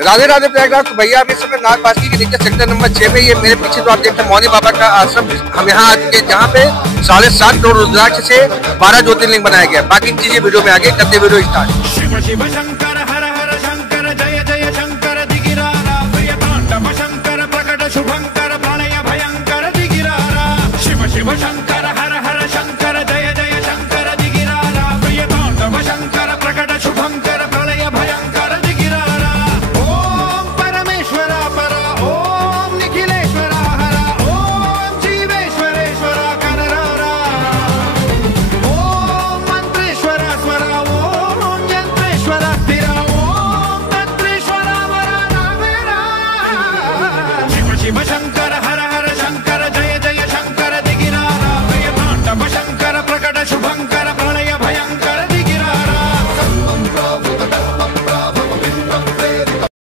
राधे राधे प्रयागराज। तो भैया अभी समय नागपासी के नीचे सेक्टर नंबर 6 में, ये मेरे पीछे जो आप देखते हैं मौनी बाबा का आश्रम, हम यहाँ आज के जहाँ पे 7.5 करोड़ रुद्राक्ष से 12 ज्योतिर्लिंग बनाया गया। बाकी चीजें वीडियो में आगे करते वीडियो स्टार्ट।